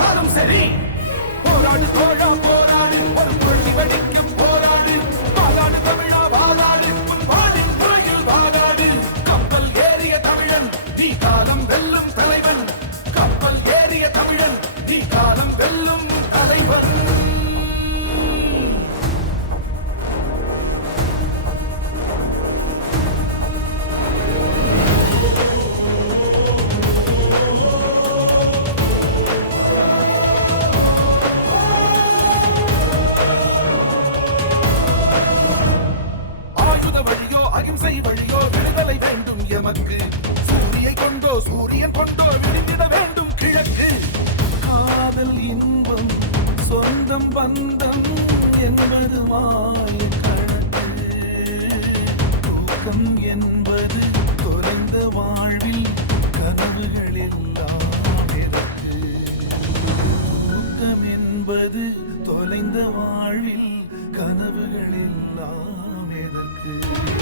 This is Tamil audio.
காலம் சரி. போராடு தோழா போராடு, ஒரு கொள்ளி வெடிக்கும் போராடு. வாழாடு தமிழா வாழாடு, உன் வாழின் துறையில் வாழாடு. கப்பல் ஏறிய தமிழன் நீ காலம் வெல்லும் தலைவன். கப்பல் ஏறிய தமிழன் நீ காலம் வெல்லும் தலைவன். அகிம்சை வழியோ விடுதலை வேண்டும் எமக்கு. சூரியை கொண்டோ சூரியன் கொண்டோ விடுவிட வேண்டும் கிழக்கு. காதல் இன்பம் சொந்தம் பந்தம் என்பது மாய கணக்கு. தூக்கம் என்பது தொலைந்த வாழ்வில் கனவுகள் எல்லாம் எனக்கு. தூக்கம் என்பது தொலைந்த வாழ்வில் கனவுகள் எல்லாம் எதற்கு.